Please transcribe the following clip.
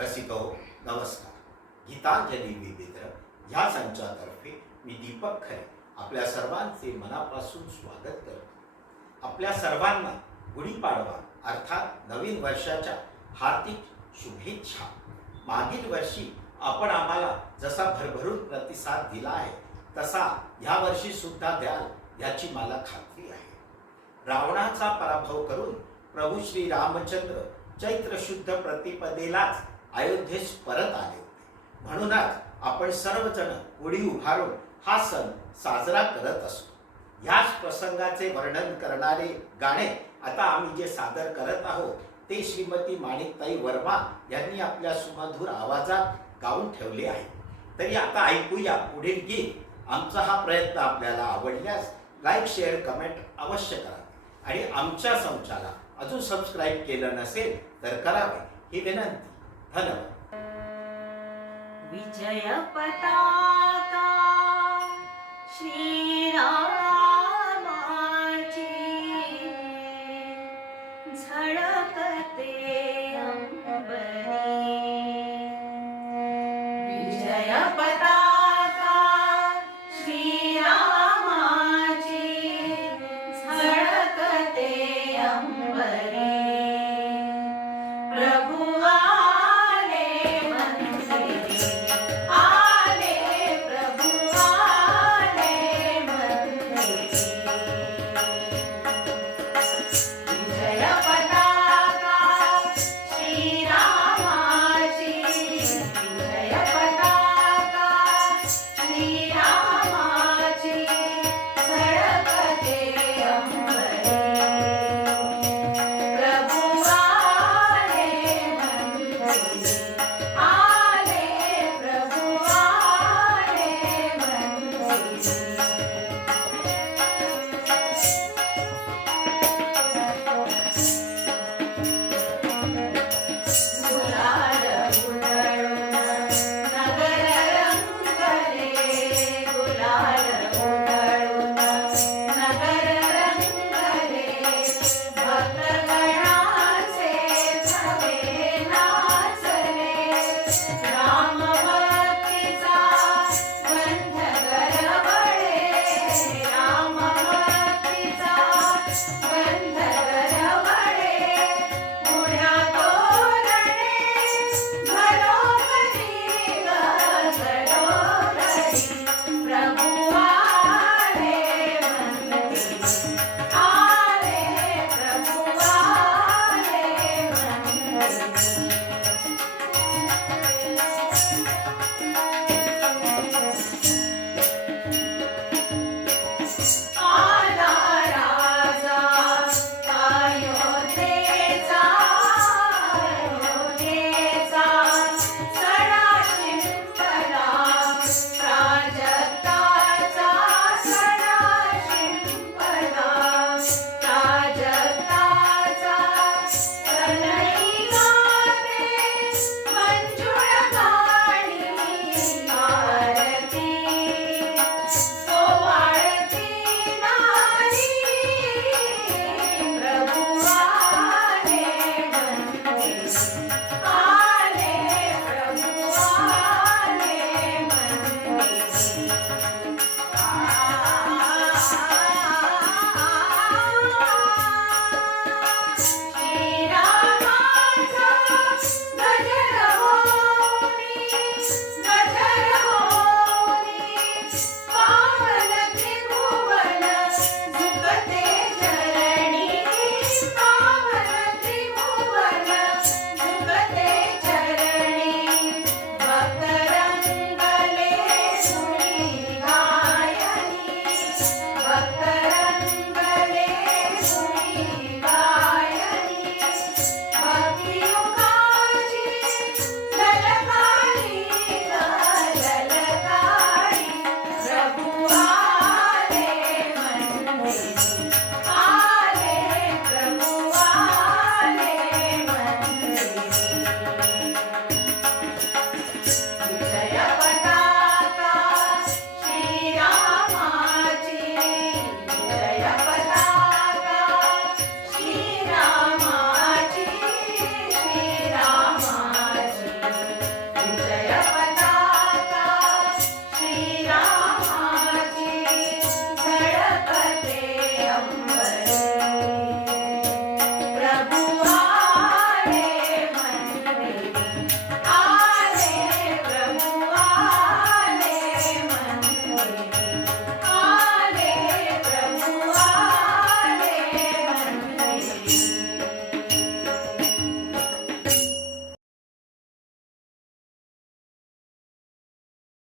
रसिको नमस्कार. गीतांजली विविध ह्या संचातर्फे मी दीपक खरे आपल्या सर्वांचे मनापासून स्वागत करतो. आपल्या सर्वांना गुढीपाडवा अर्थात नवीन वर्षाच्या हार्दिक शुभेच्छा. मागील वर्षी आपण आम्हाला जसा भरभरून प्रतिसाद दिला आहे तसा ह्या वर्षी सुद्धा द्याल याची मला खात्री आहे. रावणाचा पराभव करून प्रभू श्री रामचंद्र चैत्र शुद्ध प्रतिपदेलाच अयोध्येस परत आले होते. म्हणूनच आपण सर्वजण गुढी उभारून हा सण साजरा करत असतो. याच प्रसंगाचे वर्णन करणारे गाणे आता आम्ही जे सादर करत आहोत ते श्रीमती माणिकताई वर्मा यांनी आपल्या सुमधुर आवाजात गाऊन ठेवले आहे. तरी आता ऐकूया पुढील गीत. आमचा हा प्रयत्न आपल्याला आवडल्यास लाईक शेअर कमेंट अवश्य करा आणि आमच्या संचाला अजून सबस्क्राईब केलं नसेल तर करावे ही विनंती. धन्यवाद. विजय पताका श्रीरामाची झळकते अंबरी. विजय पताका श्रीरामाची झळकते अंबरी. प्रभु गजरा